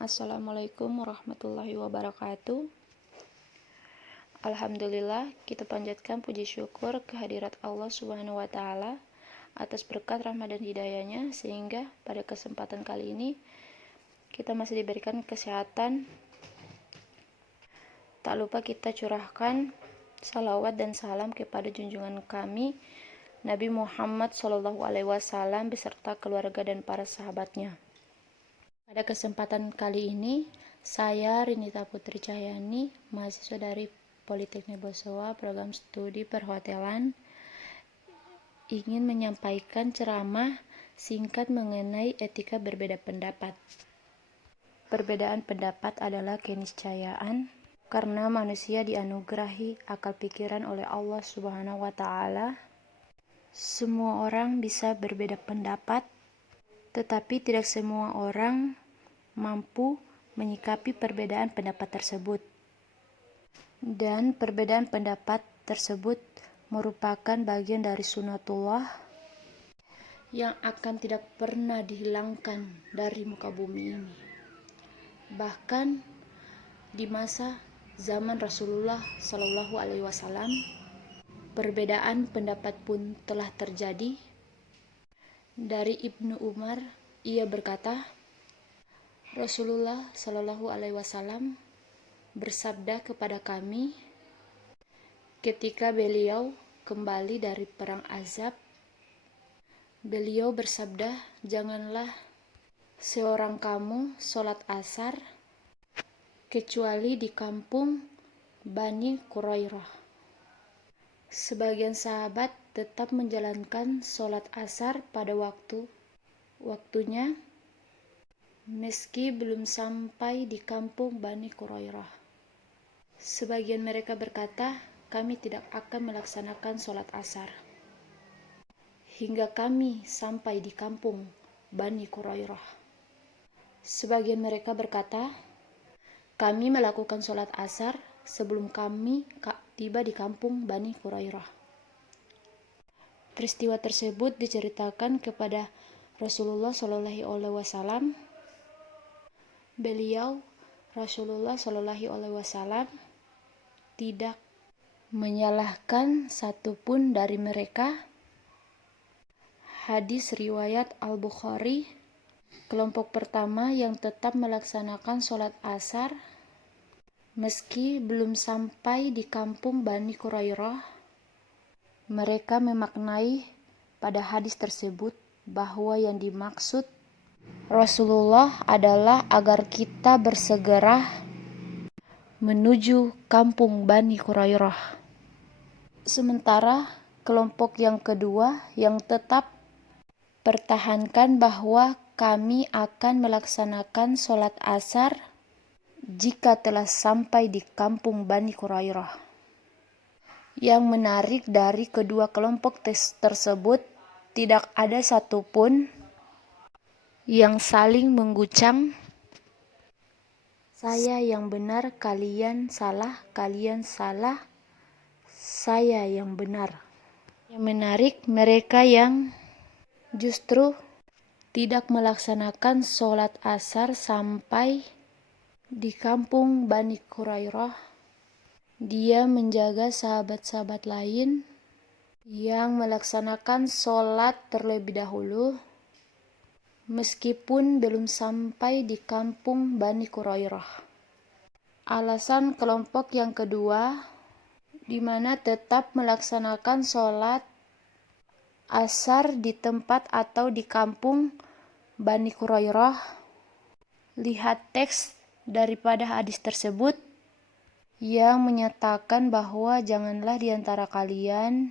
Assalamualaikum warahmatullahi wabarakatuh. Alhamdulillah, kita panjatkan puji syukur kehadirat Allah Subhanahu wa Ta'ala atas berkat rahmat dan hidayahnya, sehingga pada kesempatan kali ini kita masih diberikan kesehatan. Tak lupa kita curahkan salawat dan salam kepada junjungan kami Nabi Muhammad SAW beserta keluarga dan para sahabatnya. Pada kesempatan kali ini, saya Rinita Putri Cahyani, mahasiswa dari Politeknik Bosowa, program studi perhotelan, ingin menyampaikan ceramah singkat mengenai etika berbeda pendapat. Perbedaan pendapat adalah keniscayaan, karena manusia dianugerahi akal pikiran oleh Allah Subhanahu wa Ta'ala. Semua orang bisa berbeda pendapat, tetapi tidak semua orang mampu menyikapi perbedaan pendapat tersebut. Dan perbedaan pendapat tersebut merupakan bagian dari sunnatullah yang akan tidak pernah dihilangkan dari muka bumi ini. Bahkan di masa zaman Rasulullah SAW, perbedaan pendapat pun telah terjadi. Dari Ibnu Umar, ia berkata, Rasulullah SAW bersabda kepada kami ketika beliau kembali dari perang Ahzab. Beliau bersabda, janganlah seorang kamu sholat asar kecuali di kampung Bani Qurairah. Sebagian sahabat tetap menjalankan sholat asar pada waktunya, meski belum sampai di kampung Bani Qurairah. Sebagian mereka berkata, kami tidak akan melaksanakan sholat asar hingga kami sampai di kampung Bani Qurairah. Sebagian mereka berkata, kami melakukan sholat asar sebelum kami tiba di kampung Bani Qurairah. Peristiwa tersebut diceritakan kepada Rasulullah SAW. Rasulullah SAW tidak menyalahkan satupun dari mereka. Hadis riwayat Al-Bukhari, kelompok pertama yang tetap melaksanakan sholat asar meski belum sampai di kampung Bani Qurairah, mereka memaknai pada hadis tersebut bahwa yang dimaksud Rasulullah adalah agar kita bersegera menuju kampung Bani Qurairah. Sementara kelompok yang kedua yang tetap pertahankan bahwa kami akan melaksanakan sholat asar jika telah sampai di kampung Bani Qurairah. Yang menarik dari kedua kelompok tersebut, tidak ada satupun yang saling mengguncang, saya yang benar, kalian salah, saya yang benar. Yang menarik, mereka yang justru tidak melaksanakan sholat asar sampai di kampung Bani Qurairah, dia menjaga sahabat-sahabat lain yang melaksanakan sholat terlebih dahulu meskipun belum sampai di kampung Bani Qurairah. Alasan kelompok yang kedua, di mana tetap melaksanakan sholat asar di tempat atau di kampung Bani Qurairah, lihat teks daripada hadis tersebut yang menyatakan bahwa janganlah di antara kalian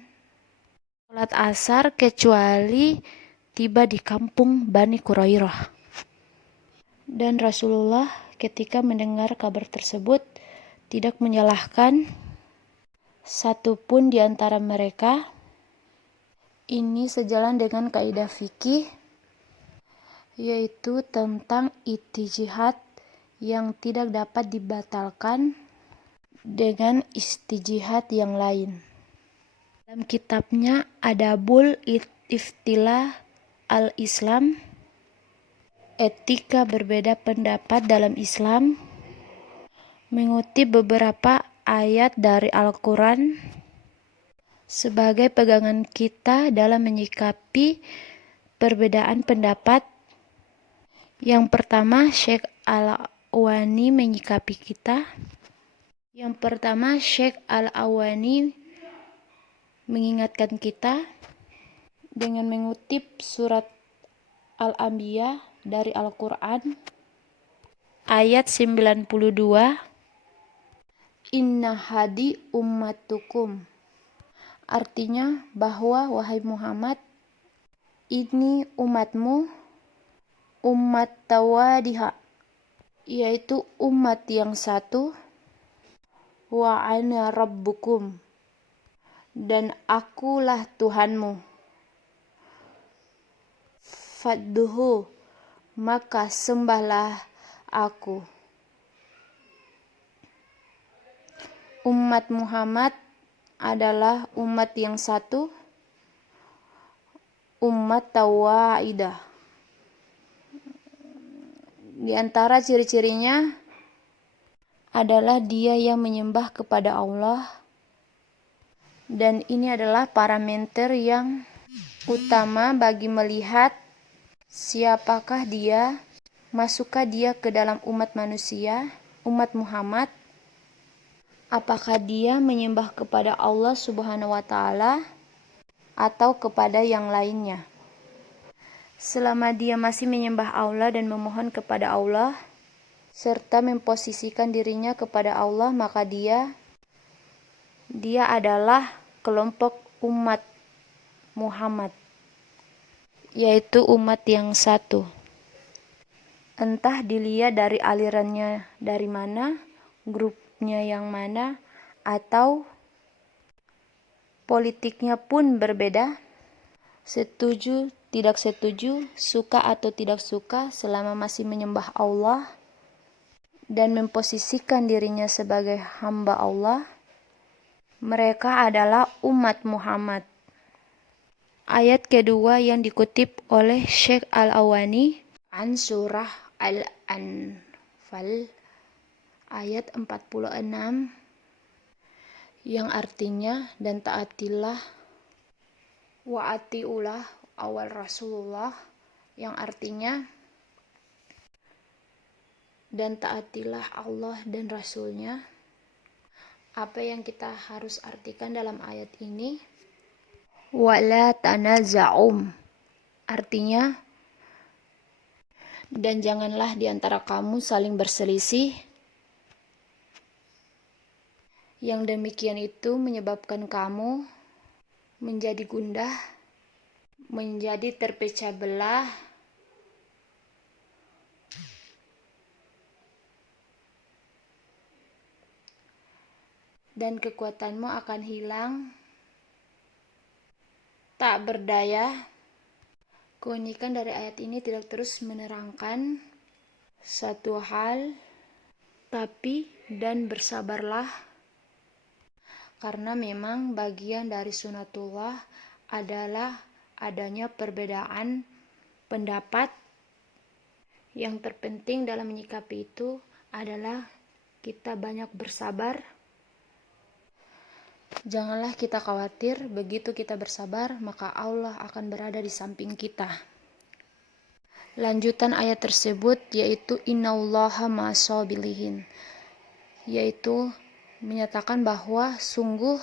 sholat asar kecuali tiba di kampung Bani Qurairah. Dan Rasulullah ketika mendengar kabar tersebut tidak menyalahkan satupun di antara mereka. Ini sejalan dengan kaidah fikih, yaitu tentang ijtihad yang tidak dapat dibatalkan dengan ijtihad yang lain. Dalam kitabnya Adabul Iftilah Al-Islam, Etika berbeda pendapat dalam Islam, mengutip beberapa ayat dari Al-Quran sebagai pegangan kita dalam menyikapi perbedaan pendapat. Yang pertama, Syekh Al-Awani menyikapi kita. Yang pertama, Syekh Al-Awani mengingatkan kita dengan mengutip surat Al-Anbiya dari Al-Quran ayat 92. Inna hadi ummatukum. Artinya bahwa wahai Muhammad, ini umatmu, umat tawadiha, yaitu umat yang satu, wa ana rabbukum, dan akulah Tuhanmu, fadduhu, maka sembahlah aku. Umat Muhammad adalah umat yang satu, umat tawaidah. Di antara ciri-cirinya adalah dia yang menyembah kepada Allah, dan ini adalah parameter yang utama bagi melihat siapakah dia, masukkah dia ke dalam umat manusia, umat Muhammad, apakah dia menyembah kepada Allah Subhanahu wa Ta'ala atau kepada yang lainnya. Selama dia masih menyembah Allah dan memohon kepada Allah serta memposisikan dirinya kepada Allah, maka dia adalah kelompok umat Muhammad, yaitu umat yang satu. Entah dilihat dari alirannya dari mana, grupnya yang mana, atau politiknya pun berbeda, setuju, tidak setuju, suka atau tidak suka, selama masih menyembah Allah dan memposisikan dirinya sebagai hamba Allah, mereka adalah umat Muhammad. Ayat kedua yang dikutip oleh Syekh Al-Awani an surah Al-Anfal ayat 46 yang artinya, dan taatilah wa atiulah awal Rasulullah, yang artinya dan taatilah Allah dan Rasulnya. Apa yang kita harus artikan dalam ayat ini? Wala tanaza'um, artinya dan janganlah di antara kamu saling berselisih. Yang demikian itu menyebabkan kamu menjadi gundah, menjadi terpecah belah, dan kekuatanmu akan hilang, tak berdaya. Keunikan dari ayat ini tidak terus menerangkan satu hal, tapi dan bersabarlah, karena memang bagian dari sunatullah adalah adanya perbedaan pendapat. Yang terpenting dalam menyikapi itu adalah kita banyak bersabar. Janganlah kita khawatir, begitu kita bersabar, maka Allah akan berada di samping kita. Lanjutan ayat tersebut yaitu innallaha ma'as-shabilihin, yaitu menyatakan bahwa sungguh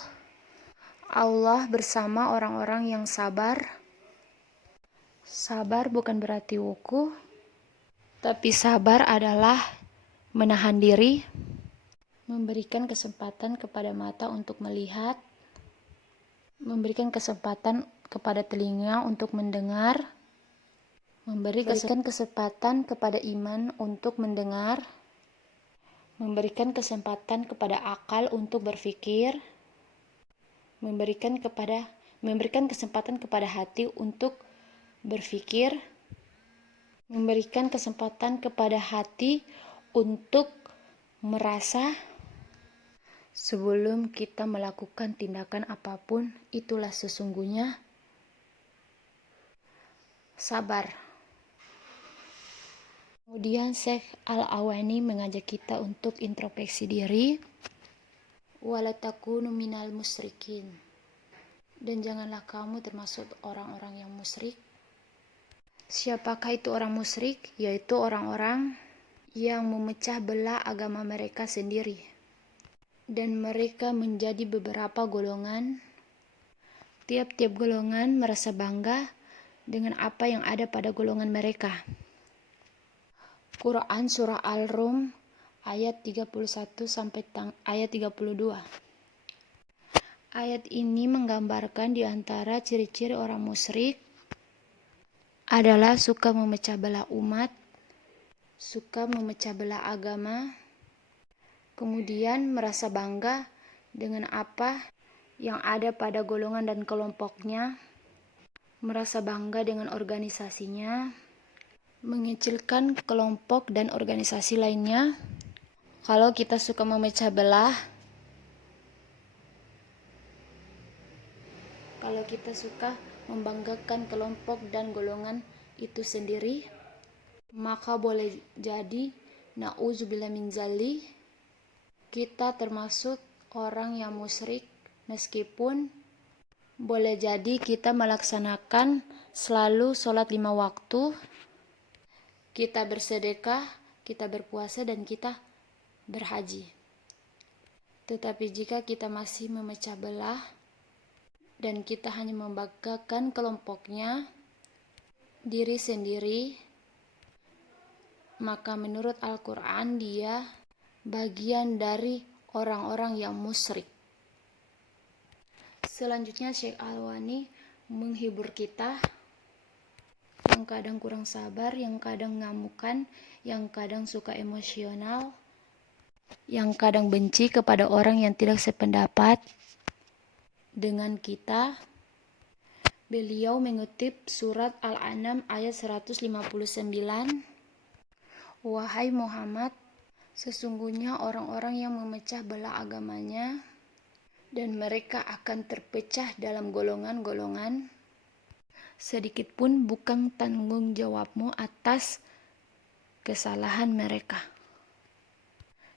Allah bersama orang-orang yang sabar. Sabar bukan berarti wuku, tapi sabar adalah menahan diri, memberikan kesempatan kepada mata untuk melihat, memberikan kesempatan kepada telinga untuk mendengar, memberikan kesempatan kepada iman untuk mendengar, memberikan kesempatan kepada akal untuk berpikir, memberikan kesempatan kepada hati untuk berpikir, memberikan kesempatan kepada hati untuk merasa. Sebelum kita melakukan tindakan apapun, itulah sesungguhnya sabar. Kemudian Syekh Al-Awani mengajak kita untuk introspeksi diri. Wala takunu minal musyrikin. Dan janganlah kamu termasuk orang-orang yang musyrik. Siapakah itu orang musyrik? Yaitu orang-orang yang memecah belah agama mereka sendiri. Dan mereka menjadi beberapa golongan. Tiap-tiap golongan merasa bangga dengan apa yang ada pada golongan mereka. Quran Surah Al-Rum ayat 31 sampai ayat 32. Ayat ini menggambarkan di antara ciri-ciri orang musyrik adalah suka memecah belah umat, suka memecah belah agama, kemudian merasa bangga dengan apa yang ada pada golongan dan kelompoknya, merasa bangga dengan organisasinya, mengecilkan kelompok dan organisasi lainnya. Kalau kita suka memecah belah, kalau kita suka membanggakan kelompok dan golongan itu sendiri, maka boleh jadi na'udzubillah min zali, kita termasuk orang yang musyrik, meskipun boleh jadi kita melaksanakan selalu sholat 5 waktu, kita bersedekah, kita berpuasa, dan kita berhaji. Tetapi jika kita masih memecah belah dan kita hanya membanggakan kelompoknya, diri sendiri, maka menurut Al-Quran dia bagian dari orang-orang yang musyrik. Selanjutnya Syekh Al-Awani menghibur kita yang kadang kurang sabar, yang kadang ngamukan, yang kadang suka emosional, yang kadang benci kepada orang yang tidak sependapat dengan kita. Beliau mengutip surat Al-An'am ayat 159. Wahai Muhammad, sesungguhnya orang-orang yang memecah belah agamanya dan mereka akan terpecah dalam golongan-golongan, sedikit pun bukan tanggung jawabmu atas kesalahan mereka.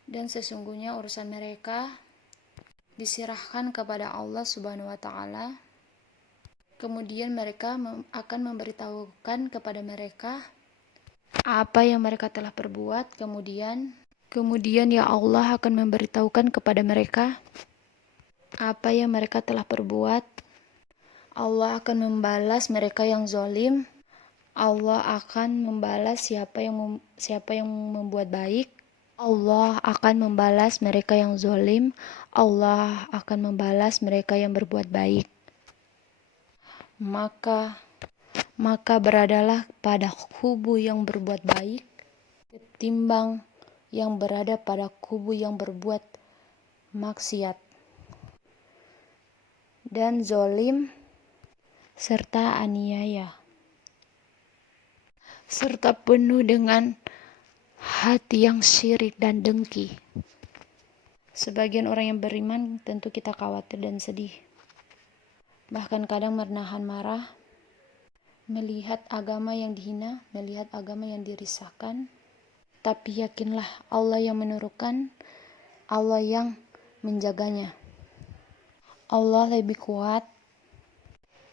Dan sesungguhnya urusan mereka diserahkan kepada Allah Subhanahu wa Ta'ala. Kemudian mereka akan memberitahukan kepada mereka apa yang mereka telah perbuat. Kemudian ya Allah akan memberitahukan kepada mereka apa yang mereka telah perbuat. Allah akan membalas mereka yang zalim. Allah akan membalas siapa yang membuat baik. Allah akan membalas mereka yang zalim. Allah akan membalas mereka yang berbuat baik. Maka beradalah pada kubu yang berbuat baik ketimbang yang berada pada kubu yang berbuat maksiat dan zalim serta aniaya, serta penuh dengan hati yang syirik dan dengki. Sebagian orang yang beriman tentu kita khawatir dan sedih, bahkan kadang menahan marah melihat agama yang dihina, melihat agama yang dirisahkan. Tapi yakinlah Allah yang menurunkan, Allah yang menjaganya. Allah lebih kuat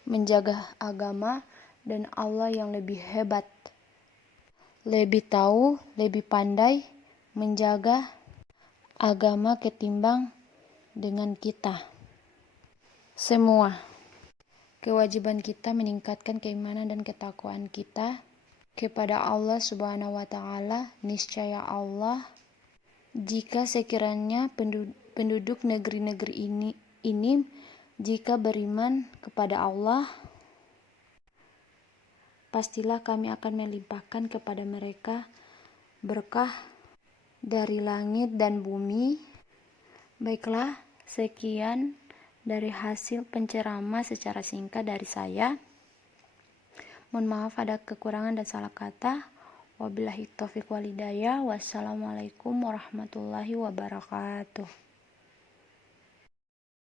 menjaga agama, dan Allah yang lebih hebat, lebih tahu, lebih pandai menjaga agama ketimbang dengan kita. Semua kewajiban kita meningkatkan keimanan dan ketakwaan kita kepada Allah Subhanahu wa Ta'ala. Niscaya Allah, jika sekiranya penduduk negeri-negeri ini jika beriman kepada Allah, pastilah kami akan melimpahkan kepada mereka berkah dari langit dan bumi. Baiklah, sekian dari hasil penceramah secara singkat dari saya. Mohon maaf ada kekurangan dan salah kata. Wabillahi taufiq wal hidayah. Wassalamualaikum warahmatullahi wabarakatuh.